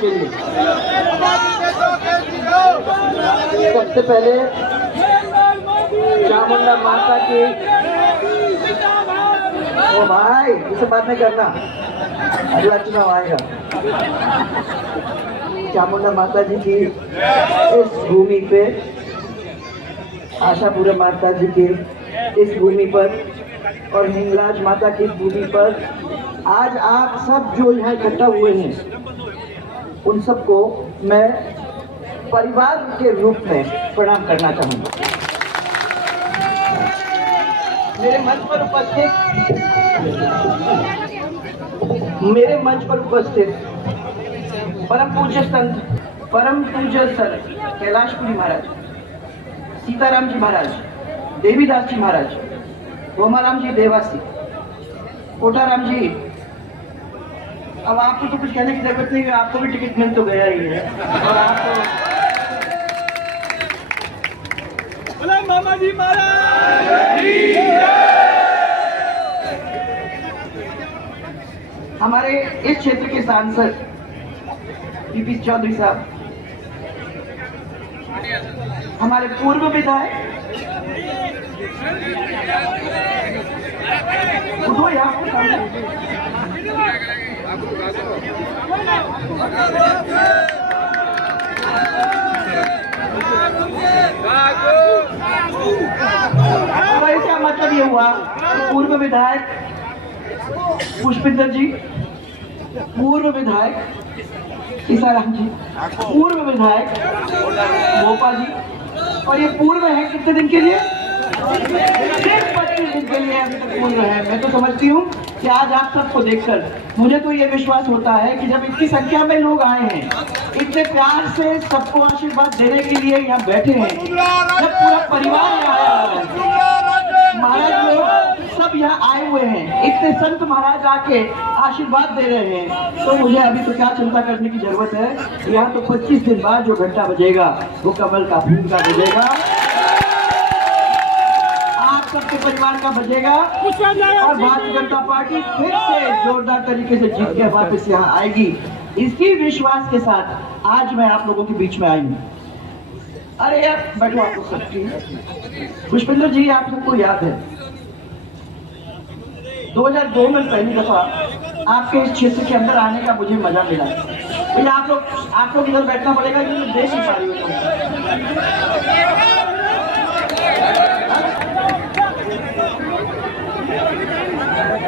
के लिए। सबसे पहले चामुंडा माता की, ओ भाई इसे बात नहीं करना, अगला चुनाव आएगा। चामुंडा माता जी की इस भूमि पे, आशापुरा माता जी की इस भूमि पर और हिंगलाज माता की भूमि पर आज आप सब जो यहाँ इकट्ठा हुए हैं, उन सबको मैं परिवार के रूप में प्रणाम करना चाहूँगा। मेरे मंच पर उपस्थित परम पूज्य संत कैलाशपुरी महाराज, सीताराम जी महाराज, देवीदास जी महाराज, गोमाराम जी देवासी, कोटाराम जी, अब आपको तो कुछ कहने की जरूरत नहीं है, आपको भी टिकट मिल तो गया ही है। और आपको मामा जी महाराज, हमारे इस क्षेत्र के सांसद पीपी चौधरी साहब, हमारे पूर्व विधायक, उठो यहाँ तो इसका मतलब ये हुआ कि पूर्व विधायक पुष्पिंदर जी, पूर्व विधायक सीताराम जी, पूर्व विधायक गोपा जी, और ये पूर्व है कितने दिन के लिए? सिर्फ 25 दिन के लिए अभी तक पूर्व है। मैं तो समझती हूँ कि आज आप सबको देखकर मुझे तो ये विश्वास होता है कि जब इतनी संख्या में लोग आए हैं, इतने प्यार से सबको आशीर्वाद देने के लिए यहाँ बैठे हैं, जब पूरा परिवार यहाँ आया हुआ है, महाराज लोग सब यहाँ आए हुए हैं, इतने संत महाराज आके आशीर्वाद दे रहे हैं, तो मुझे अभी तो क्या चिंता करने की जरूरत है। यहाँ तो 25 दिन बाद जो घंटा बजेगा वो कमल का फूल का बजेगा, आप सबके परिवार का बजेगा, और भारतीय जनता पार्टी फिर से जोरदार तरीके से जीत के वापस यहाँ आएगी। इसी विश्वास के साथ आज मैं आप लोगों के बीच में आई हूँ। अरे यार बैठो, आपको सबकी पुष्पिंदर जी, आप सबको याद है 2002 में पहली दफा आपके इस क्षेत्र के अंदर आने का मुझे मजा मिला। तो आप लोग इधर बैठना पड़ेगा, क्योंकि देख नहीं पा रही हूँ।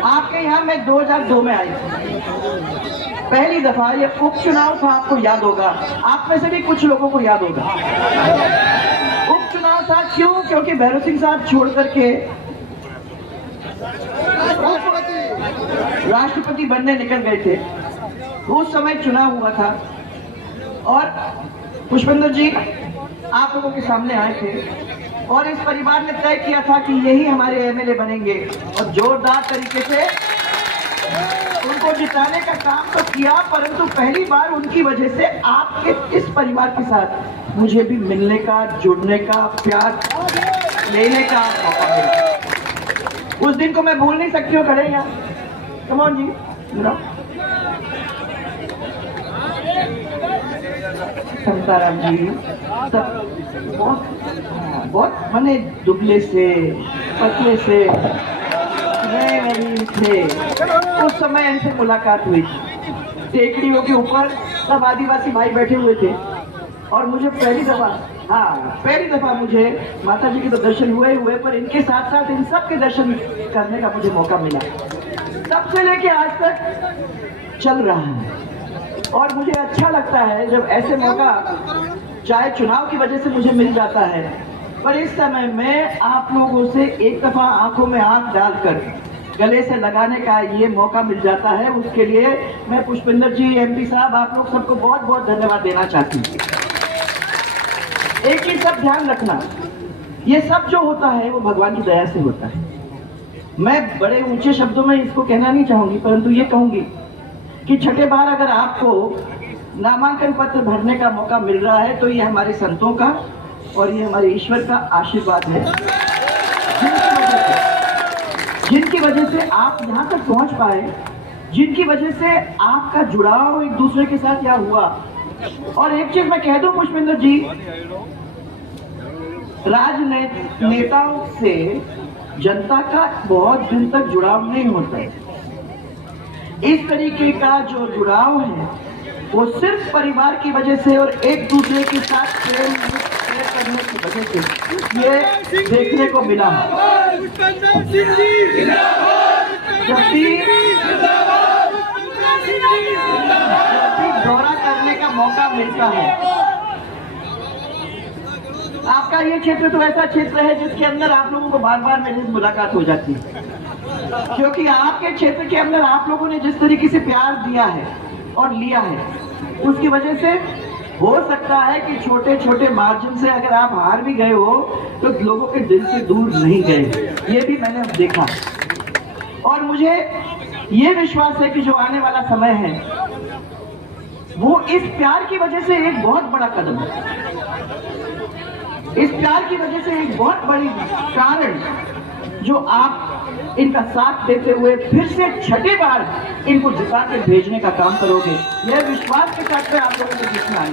आपके यहाँ मैं 2002 में आई थी, पहली दफा। ये उपचुनाव था, आपको याद होगा, आप में से भी कुछ लोगों को याद होगा। उपचुनाव था क्यों? क्योंकि भैरव सिंह साहब छोड़ करके राष्ट्रपति बनने निकल गए थे। उस समय चुनाव हुआ था और पुष्पिंदर जी आप लोगों के सामने आए थे और इस परिवार ने तय किया था कि यही हमारे एमएलए बनेंगे, और जोरदार तरीके से उनको जिताने का काम तो किया, परंतु पहली बार उनकी वजह से आपके इस परिवार के साथ मुझे भी मिलने का, जुड़ने का, प्यार लेने का मौका मिला। उस दिन को मैं भूल नहीं सकती हूँ। खड़े यहाँ, कम ऑन जी, सीताराम जी सब बहुत मने दुबले से पतले से थे। उस समय इनसे मुलाकात हुई, टेकड़ियों के ऊपर सब आदिवासी भाई बैठे हुए थे, और मुझे पहली दफा मुझे माता जी के तो दर्शन हुए, पर इनके साथ साथ इन सब के दर्शन करने का मुझे मौका मिला। तब से लेके आज तक चल रहा है, और मुझे अच्छा लगता है जब ऐसे मौका, चाहे चुनाव की वजह से मुझे मिल जाता है, पर इस समय में आप लोगों से एक दफा आंखों में आंख डालकर गले से लगाने का ये मौका मिल जाता है। उसके लिए मैं पुष्पिंदर जी, एमपी साहब, आप लोग सबको बहुत बहुत धन्यवाद देना चाहती हूँ। एक ही सब ध्यान रखना, ये सब जो होता है वो भगवान की दया से होता है। मैं बड़े ऊंचे शब्दों में इसको कहना नहीं चाहूंगी, परंतु ये कहूंगी कि छठे बार अगर आपको नामांकन पत्र भरने का मौका मिल रहा है तो ये हमारे संतों का और ये हमारे ईश्वर का आशीर्वाद है, जिनकी वजह से आप यहाँ तक पहुँच पाए। जिनकी वजह से आपका जुड़ाव एक दूसरे के साथ यहाँ हुआ। और एक चीज मैं कह दूं पुष्पेंद्र जी, राजनेताओं से जनता का बहुत दिन तक जुड़ाव नहीं होता है। इस तरीके का जो जुड़ाव है वो सिर्फ परिवार की वजह से और एक दूसरे के साथ प्रेम करने की वजह से ये देखने को मिला है। जब भी दौरा करने का मौका मिलता है, आपका ये क्षेत्र तो ऐसा क्षेत्र है जिसके अंदर आप लोगों को बार बार मेरी मुलाकात हो जाती है, क्योंकि आपके क्षेत्र के अंदर आप लोगों ने जिस तरीके से प्यार दिया है और लिया है, उसकी वजह से हो सकता है कि छोटे छोटे मार्जिन से अगर आप हार भी गए हो तो लोगों के दिल से दूर नहीं गए। ये भी मैंने देखा और मुझे ये विश्वास है कि जो आने वाला समय है वो इस प्यार की वजह से एक बहुत बड़ा कदम है। इस प्यार की वजह से एक बहुत बड़ी कारण जो आप इनका साथ देते हुए फिर से छठी बार इनको जिता के भेजने का काम करोगे, यह विश्वास के साथ में आप लोगों को जीतना है।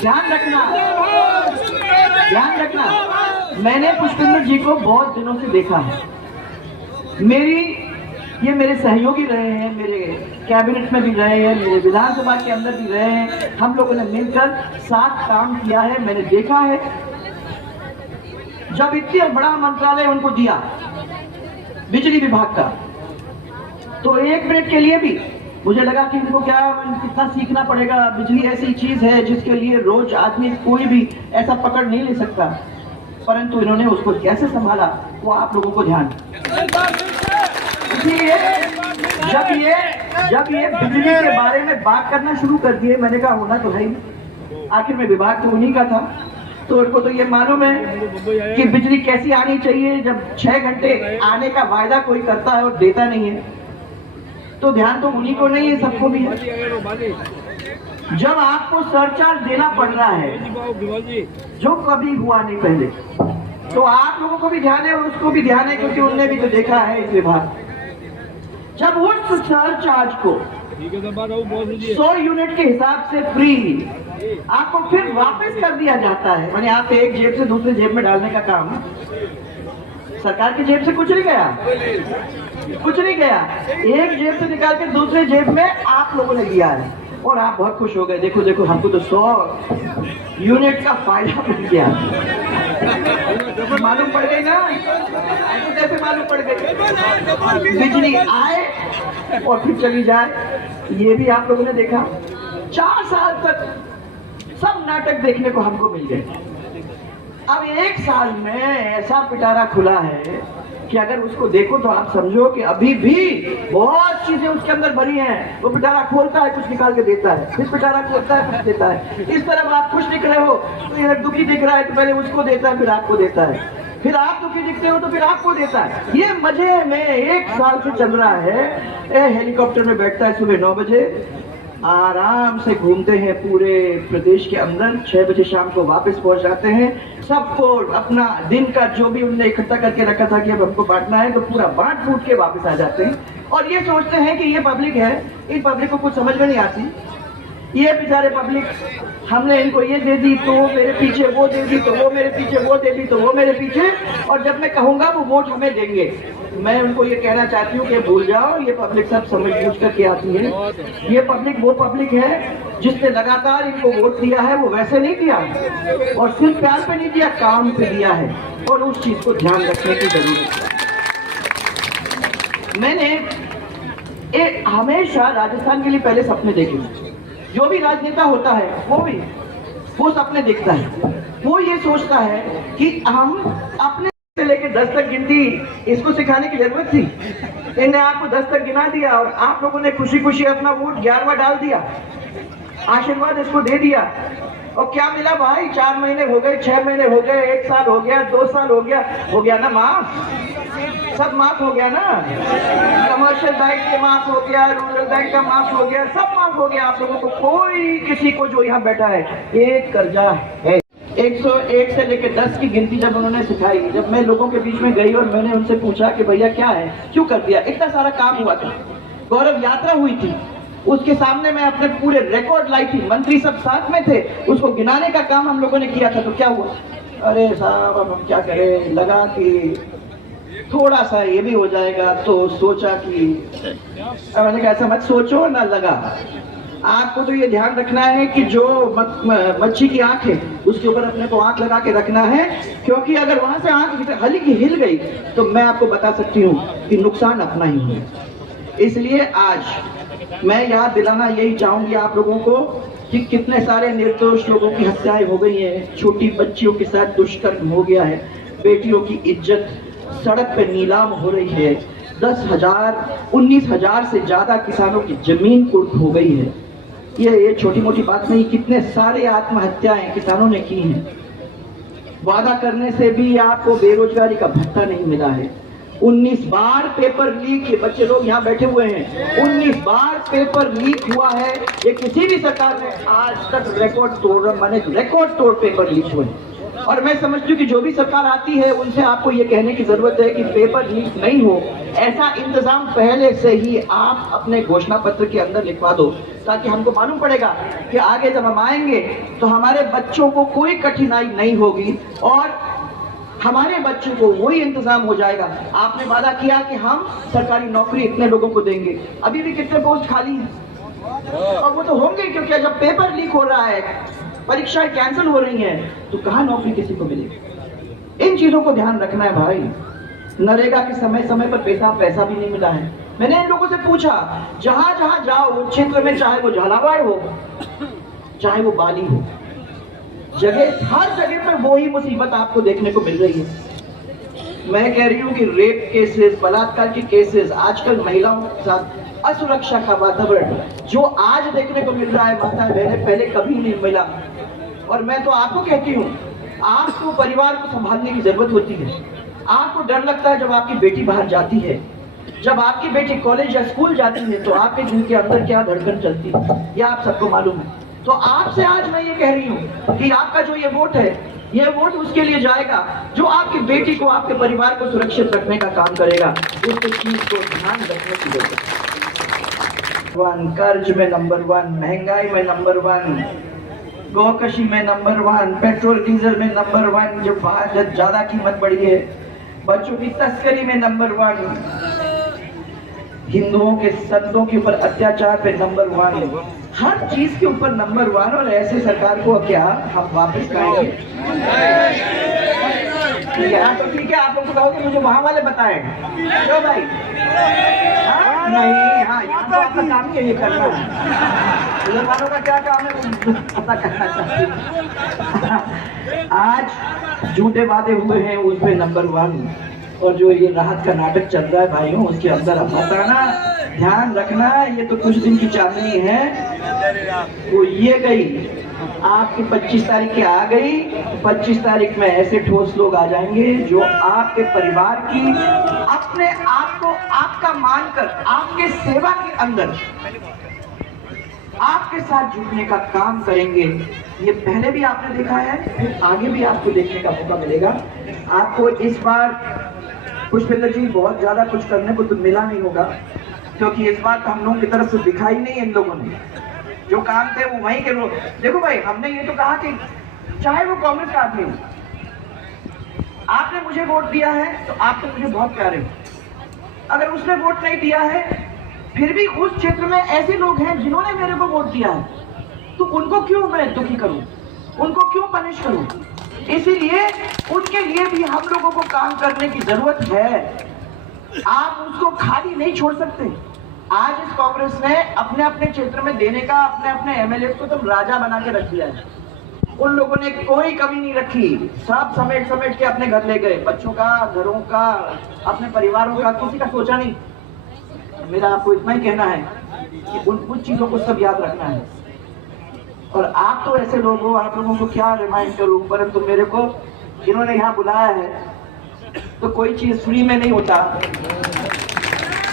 ध्यान रखना, मैंने पुष्पेंद्र जी को बहुत दिनों से देखा है। ये मेरे सहयोगी रहे हैं, मेरे कैबिनेट में भी रहे हैं, मेरे विधानसभा के अंदर भी रहे हैं। हम लोगों ने मिलकर साथ काम किया है। मैंने देखा है जब इतना बड़ा मंत्रालय उनको दिया बिजली विभाग का, तो एक मिनट के लिए भी मुझे लगा कि इनको क्या कितना सीखना पड़ेगा। बिजली ऐसी चीज है जिसके लिए रोज आदमी कोई भी ऐसा पकड़ नहीं ले सकता, परंतु इन्होंने उसको कैसे संभाला वो आप लोगों को ध्यान। इसलिए जब ये बिजली के बारे में बात करना शुरू कर दिए, मैंने कहा होना तो है ही, आखिर में विभाग तो उन्हीं का था, तो उनको तो ये मालूम है कि बिजली कैसी आनी चाहिए। जब 6 घंटे आने का वायदा कोई करता है और देता नहीं है तो ध्यान तो उन्हीं को नहीं है, सबको भी है। जब आपको सरचार्ज देना पड़ रहा है जो कभी हुआ नहीं पहले, तो आप लोगों को भी ध्यान है और उसको भी ध्यान है, क्योंकि उनने भी तो देखा है इस विभाग। जब उस सरचार्ज को 100 यूनिट के हिसाब से फ्री आपको फिर वापस कर दिया जाता है, माने आप एक जेब से दूसरे जेब में डालने का काम, सरकार की जेब से कुछ नहीं गया, एक जेब से निकाल के दूसरे जेब में आप लोगों ने दिया है और आप बहुत खुश हो गए। देखो हमको तो 100 यूनिट का फायदा मिल गया। मालूम पड़ गई ना, कैसे मालूम पड़ गई? बिजली आए और फिर चली जाए, ये भी आप लोगों ने देखा। 4 साल तक सब नाटक देखने को हमको मिल गए। अब 1 साल में ऐसा पिटारा खुला है कि अगर उसको देखो तो आप समझो कि अभी भी बहुत चीजें उसके अंदर भरी हैं। वो पिटारा खोलता है, कुछ निकाल के देता है, फिर पिटारा खोलता है, कुछ देता है। इस तरफ आप खुश दिख रहे हो तो ये दुखी दिख रहा है तो पहले उसको देता है, फिर आपको देता है, फिर आप दुखी दिखते हो तो फिर आपको देता है। ये मजे में 1 साल से चल रहा है। हेलीकॉप्टर में बैठता है सुबह 9 बजे, आराम से घूमते हैं पूरे प्रदेश के अंदर, 6 बजे शाम को वापस पहुंच जाते हैं। सबको अपना दिन का जो भी उन्होंने इकट्ठा करके रखा था कि अब हमको बांटना है, तो पूरा बांट फूट के वापस आ जाते हैं। और ये सोचते हैं कि ये पब्लिक है, इन पब्लिक को कुछ समझ में नहीं आती। ये बेचारे पब्लिक, हमने इनको ये दे दी तो वो मेरे पीछे, वो दे दी तो वो मेरे पीछे, वो दे दी तो वो मेरे पीछे, और जब मैं कहूंगा वो वोट हमें देंगे। मैं उनको ये कहना चाहती हूँ कि भूल जाओ, ये पब्लिक सब समझ बूझ करके आती है। ये पब्लिक वो पब्लिक है जिसने लगातार इनको वोट दिया है, वो वैसे नहीं दिया और सिर्फ प्यार पे नहीं दिया, काम पे दिया है, और उस चीज को ध्यान रखने की जरूरत है। मैंने हमेशा राजस्थान के लिए पहले सपने देखे। जो भी राजनेता होता है वो सपने देखता है। वो ये सोचता है कि हम अपने से लेकर 10 तक गिनती, इसको सिखाने की जरूरत थी। इन्हें आपको 10 तक गिना दिया और आप लोगों ने खुशी खुशी अपना वोट 11वां डाल दिया, आशीर्वाद इसको दे दिया। और क्या मिला भाई? 4 महीने हो गए, 6 महीने हो गए, 1 साल हो गया, 2 साल हो गया ना माफ, सब माफ हो गया ना। कमर्शियल बैंक के माफ हो गया, रूरल बैंक का माफ हो गया, सब माफ हो गया आप लोगों को। कोई किसी को जो यहाँ बैठा है एक कर्जा है। 101 से लेकर 10 की गिनती जब उन्होंने सिखाई, जब मैं लोगों के बीच में गई और मैंने उनसे पूछा कि भैया क्या है, क्यों कर दिया, इतना सारा काम हुआ था, गौरव यात्रा हुई थी, उसके सामने मैं अपने पूरे रिकॉर्ड लाई थी, मंत्री सब साथ में थे, उसको गिनाने का काम हम लोगों ने किया था। तो क्या हुआ, अरे साहब अब हम क्या करें, लगा कि थोड़ा सा ये भी हो जाएगा, तो सोचा कि मैंने कहा ऐसा मत सोचो ना, लगा। आपको तो ये ध्यान रखना है कि जो मच्छी की आंख है उसके ऊपर अपने को आंख लगा के रखना है, क्योंकि अगर वहां से आंख हल्की हिल गई तो मैं आपको बता सकती हूँ कि नुकसान अपना ही है। इसलिए आज मैं याद दिलाना यही चाहूंगी आप लोगों को कि कितने सारे निर्दोष लोगों की हत्याएं हो गई हैं, छोटी बच्चियों के साथ दुष्कर्म हो गया है, बेटियों की इज्जत सड़क पे नीलाम हो रही है, 19,000 से ज्यादा किसानों की जमीन कुर्क हो गई है। ये छोटी मोटी बात नहीं, कितने सारे आत्महत्याएं किसानों ने की हैं। वादा करने से भी आपको बेरोजगारी का भत्ता नहीं मिला है। 19 बार पेपर लीक, ये बच्चे लोग यहाँ बैठे हुए हैं, 19 बार पेपर लीक हुआ है। ये किसी भी सरकार ने आज तक रिकॉर्ड तोड़ पेपर लीक हुए हैं। और मैं समझती हूँ कि जो भी सरकार आती है उनसे आपको ये कहने की जरूरत है कि पेपर लीक नहीं हो, ऐसा इंतजाम पहले से ही आप अपने घोषणा पत्र के अंदर लिखवा दो, ताकि हमको मालूम पड़ेगा कि आगे जब हम आएंगे तो हमारे बच्चों को कोई कठिनाई नहीं होगी और हमारे बच्चों को वही इंतजाम हो जाएगा। आपने वादा किया कि हम सरकारी नौकरी इतने लोगों को देंगे, अभी भी कितने पोस्ट खाली हैं और वो तो होंगे, क्योंकि जब पेपर लीक हो रहा है, परीक्षाएं कैंसिल हो रही हैं, तो कहाँ नौकरी किसी को मिलेगी। इन चीजों को ध्यान रखना है भाई। नरेगा के समय समय पर पैसा भी नहीं मिला है। मैंने इन लोगों से पूछा, जहां जहां जाओ क्षेत्र में, चाहे वो झालावाड़ हो चाहे वो बाली हो, हर जगह पे वो ही मुसीबत आपको देखने को मिल रही है। मैं कह रही हूँ कि रेप केसेस, बलात्कार के केसेस, आजकल महिलाओं के साथ असुरक्षा का वातावरण जो आज देखने को मिल रहा है, माता बहने पहले कभी नहीं मिला। और मैं तो आपको कहती हूँ, आपको परिवार को संभालने की जरूरत होती है। आपको डर लगता है जब आपकी बेटी बाहर जाती है, जब आपकी बेटी कॉलेज या स्कूल जाती है, तो आपके दिल के अंदर क्या धड़कन चलती है, यह आप सबको मालूम है। तो आपसे आज मैं ये कह रही हूँ कि आपका जो ये वोट है, ये वोट उसके लिए जाएगा जो आपकी बेटी को, आपके परिवार को सुरक्षित रखने का काम करेगा। उस चीज को ध्यान रखने की जरूरत है। कर्ज में नंबर 1, महंगाई में नंबर 1, गौकशी में नंबर 1, पेट्रोल डीजल में नंबर 1, जो बहुत ज्यादा कीमत बढ़ी है, बच्चों की तस्करी में नंबर 1, हिंदुओं के संतों के ऊपर अत्याचार पे नंबर 1, हर चीज के ऊपर नंबर 1। और ऐसे सरकार को क्या हम वापस लाएंगे? यहाँ तो ठीक है, आप लोग कहोगे मुझे वहां वाले बताए, क्यों भाई? नहीं, हाँ, यहाँ तो आपका काम ही ये करना है। मुसलमानों का क्या काम है पता करना चाहती हूँ। आज झूठे वादे हुए हैं, उसमें नंबर 1। और जो ये राहत का नाटक चल रहा है भाइयों, उसके अंदर अब बताना, ध्यान रखना, ये तो कुछ दिन की चांदनी है, वो ये गई। आपकी 25 तारीख की आ गई, 25 तारीख में ऐसे ठोस लोग आ जाएंगे जो आपके परिवार की, अपने आप को आपका मानकर, आपके सेवा के अंदर आपके साथ जुड़ने का काम करेंगे। ये पहले भी आपने देखा है, फिर आगे भी आपको देखने का मौका मिलेगा। आपको इस बार पुष्पेंद्र जी बहुत ज्यादा कुछ करने को तो मिला नहीं होगा, क्योंकि इस बार तो हम लोगों की तरफ से दिखाई नहीं इन लोगों ने, जो काम थे वो वहीं के लोग। देखो भाई, हमने ये तो कहा कि चाहे वो कांग्रेस का आदमी हो, आपने मुझे वोट दिया है तो आप तो मुझे बहुत प्यारे हो। अगर उसने वोट नहीं दिया है, फिर भी उस क्षेत्र में ऐसे लोग हैं जिन्होंने मेरे को वोट दिया है, तो उनको क्यों मैं दुखी करूं, उनको क्यों पनिश करूं? इसीलिए उनके लिए भी हम लोगों को काम करने की जरूरत है। आप उसको खाली नहीं छोड़ सकते। आज इस कांग्रेस ने अपने अपने क्षेत्र में देने का, अपने अपने एमएलए को तुम राजा बना के रख दिया है। उन लोगों ने कोई कमी नहीं रखी, सब समेट के अपने घर ले गए, बच्चों का, घरों का, अपने परिवारों का, किसी का सोचा नहीं। मेरा आपको इतना ही कहना है कि उन कुछ चीजों को सब याद रखना है। और आप तो ऐसे लोग हो, आप लोगों को क्या रिमाइंड करूं, परंतु मेरे को जिन्होंने यहाँ बुलाया है, तो कोई चीज फ्री में नहीं होता,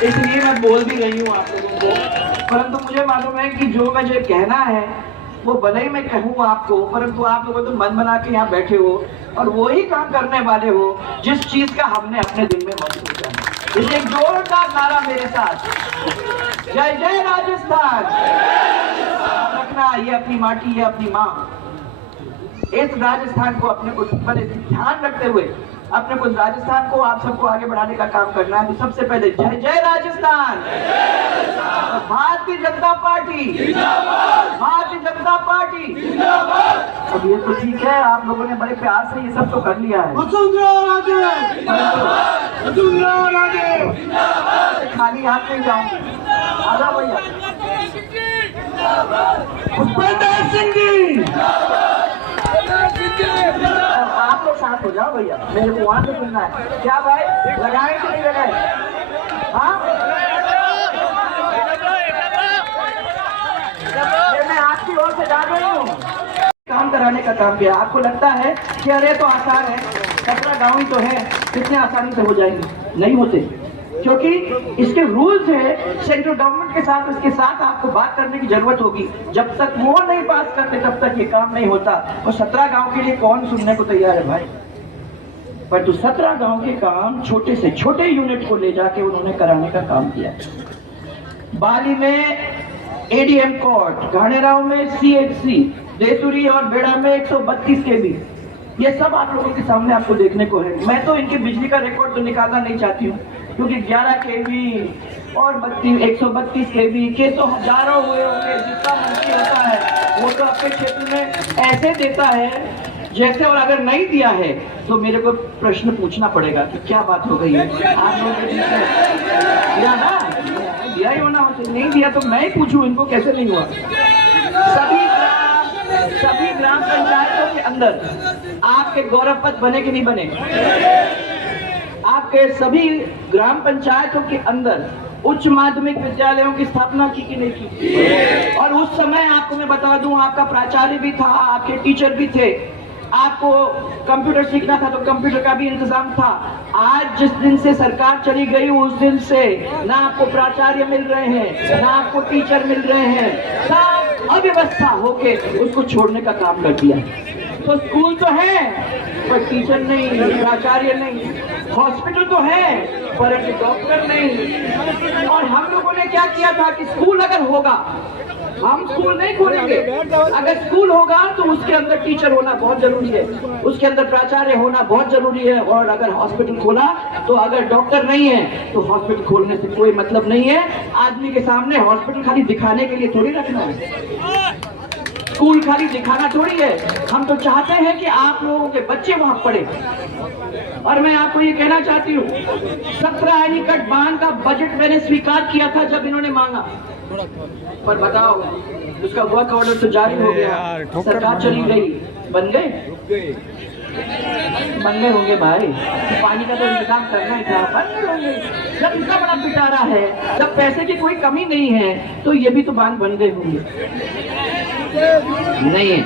इसलिए मैं बोल भी रही हूँ आप लोगों को। परंतु मुझे मालूम है कि जो मुझे कहना है वो भले ही मैं कहूँ आपको, परंतु आप लोग तो मन बना के यहाँ बैठे हो और वो ही काम करने वाले हो जिस चीज का हमने अपने दिल में मन सोचा है। इसलिए एक जोरदार नारा मेरे साथ, जय जय राजस्थान। रखना, ये अपनी माटी, ये अपनी माँ। इस राजस्थान को अपने को बड़े ध्यान रखते हुए अपने को राजस्थान को आप सबको आगे बढ़ाने का काम करना है। तो सबसे पहले जय जय राजस्थान, भारतीय जनता पार्टी, भारतीय जनता पार्टी। अब ये तो ठीक है, आप लोगों ने बड़े प्यार से ये सब तो कर लिया है। खाली हाथ नहीं जाऊं, आजा भैया। भूपेंद्र सिंह जी, आप लोग शांत हो जाओ भैया, मेरे को वहां से सुनना है। क्या भाई, लगाए कि नहीं लगाए? हाँ, मैं आपकी ओर से डाल रही हूँ। काम कराने का काम किया। आपको लगता है कि अरे तो आसान है, 17 गाँव ही तो है, कितने आसानी से हो जाएंगे? नहीं होते, क्योंकि इसके रूल्स है। सेंट्रल गवर्नमेंट के साथ, उसके साथ आपको बात करने की जरूरत होगी। जब तक वो नहीं पास करते तब तक ये काम नहीं होता। और 17 गांव के लिए कौन सुनने को तैयार है भाई? पर तो 17 गांव के काम छोटे से छोटे यूनिट को ले जाके उन्होंने कराने का काम किया। बाली में एडीएम कोर्ट, घाणेराव में सीएचसी, देसुरी और बेड़ा में 132 केवी। ये सब आप लोगों के सामने आपको देखने को है। मैं तो इनके बिजली का रिकॉर्ड तो निकालना नहीं चाहती हूँ, क्योंकि 11 केवी और 132 केवी के तो हजारों हुए होंगे। जितना मंत्री होता है वो तो अपने क्षेत्र में ऐसे देता है जैसे, और अगर नहीं दिया है तो मेरे को प्रश्न पूछना पड़ेगा कि क्या बात हो गई है। आप लोगों के दिया ना, दिया ही होना, नहीं दिया तो मैं ही पूछूं इनको कैसे नहीं हुआ। सभी ग्राम पंचायतों के अंदर आपके गौरव पथ बने कि नहीं बने? आपके सभी ग्राम पंचायतों के अंदर उच्च माध्यमिक विद्यालयों की स्थापना की कि नहीं की? और उस समय आपको मैं बता दूं, आपका प्राचार्य भी था, आपके टीचर भी थे। आपको कंप्यूटर सीखना था तो कंप्यूटर का भी इंतजाम था। आज जिस दिन से सरकार चली गई उस दिन से ना आपको प्राचार्य मिल रहे हैं, ना आपको टीचर मिल रहे हैं, सब अव्यवस्था होके उसको छोड़ने का काम कर दिया। तो स्कूल तो है पर टीचर नहीं, प्राचार्य नहीं, हॉस्पिटल तो है पर डॉक्टर नहीं। और हम लोगों ने क्या किया था कि स्कूल अगर होगा, हम स्कूल नहीं खोलेंगे, अगर स्कूल होगा तो उसके अंदर टीचर होना बहुत जरूरी है, उसके अंदर प्राचार्य होना बहुत जरूरी है। और अगर हॉस्पिटल खोला तो अगर डॉक्टर नहीं है तो हॉस्पिटल खोलने से कोई मतलब नहीं है। आदमी के सामने हॉस्पिटल खाली दिखाने के लिए थोड़ी रखना है, स्कूल खाली दिखाना थोड़ी है। हम तो चाहते हैं कि आप लोगों के बच्चे वहां पढ़े। और मैं आपको ये कहना चाहती हूँ, 17 एनीकट बांध का बजट मैंने स्वीकार किया था जब इन्होंने मांगा, पर बताओ उसका वर्क ऑर्डर तो जारी हो गया, सरकार चली गई, बन गए होंगे भाई। तो पानी का तो इंतजाम करना ही था, बन गए होंगे। जब इतना बड़ा पिटारा है, जब पैसे की कोई कमी नहीं है, तो ये भी तो बांध बन गए होंगे, नहीं है।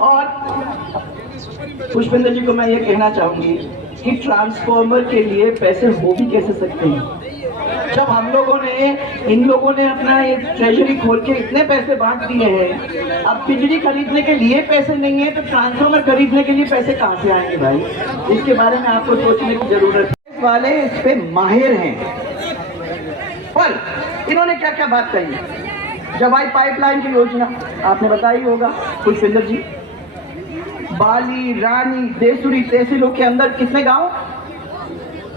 और पुष्पेंद्र जी को मैं ये कहना चाहूंगी कि ट्रांसफॉर्मर के लिए पैसे हो भी कैसे सकते हैं, जब हम लोगों ने, इन लोगों ने अपना ये ट्रेजरी खोल के इतने पैसे बांट दिए हैं। अब बिजली खरीदने के लिए पैसे नहीं है तो ट्रांसफॉर्मर खरीदने के लिए पैसे कहां से आएंगे भाई? इसके बारे में आपको सोचने की जरूरत है। वाले इस पे माहिर हैं, पर इन्होंने क्या क्या बात कही। जब आई पाइपलाइन की योजना आपने बताई होगा पुष्पेंद्र जी, बाली, रानी, देसुरी, तहसीलों के अंदर कितने गांव?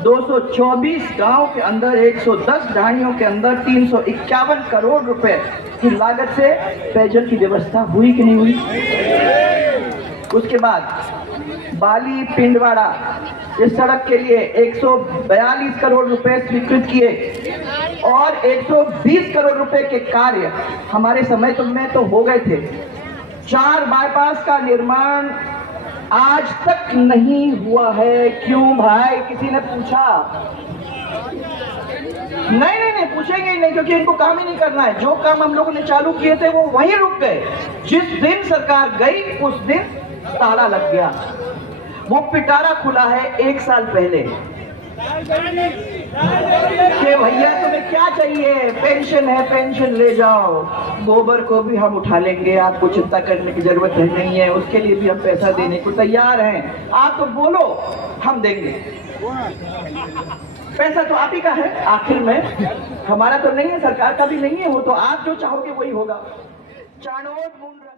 224 गांव के अंदर 110 ढाणियों के अंदर 351 करोड़ रुपए की लागत से पेयजल की व्यवस्था हुई कि नहीं हुई? उसके बाद बाली पिंडवाड़ा इस सड़क के लिए 142 करोड़ रुपए स्वीकृत किए और 120 करोड़ रुपए के कार्य हमारे समय में तो हो गए थे। 4 बाईपास का निर्माण आज तक नहीं हुआ है। क्यों भाई? किसी ने पूछा? नहीं, पूछेंगे ही नहीं, क्योंकि इनको काम ही नहीं करना है। जो काम हम लोगों ने चालू किए थे वो वहीं रुक गए। जिस दिन सरकार गई उस दिन ताला लग गया। वो पिटारा खुला है 1 साल पहले कि भैया तुम्हें क्या चाहिए? पेंशन है, पेंशन ले जाओ, गोबर को भी हम उठा लेंगे, आपको चिंता करने की जरूरत नहीं है, उसके लिए भी हम पैसा देने को तैयार हैं, आप तो बोलो हम देंगे। पैसा तो आप ही का है आखिर में, हमारा तो नहीं है, सरकार का भी नहीं है, वो तो आप जो चाहोगे वही होगा। चाणोद मुंड्रा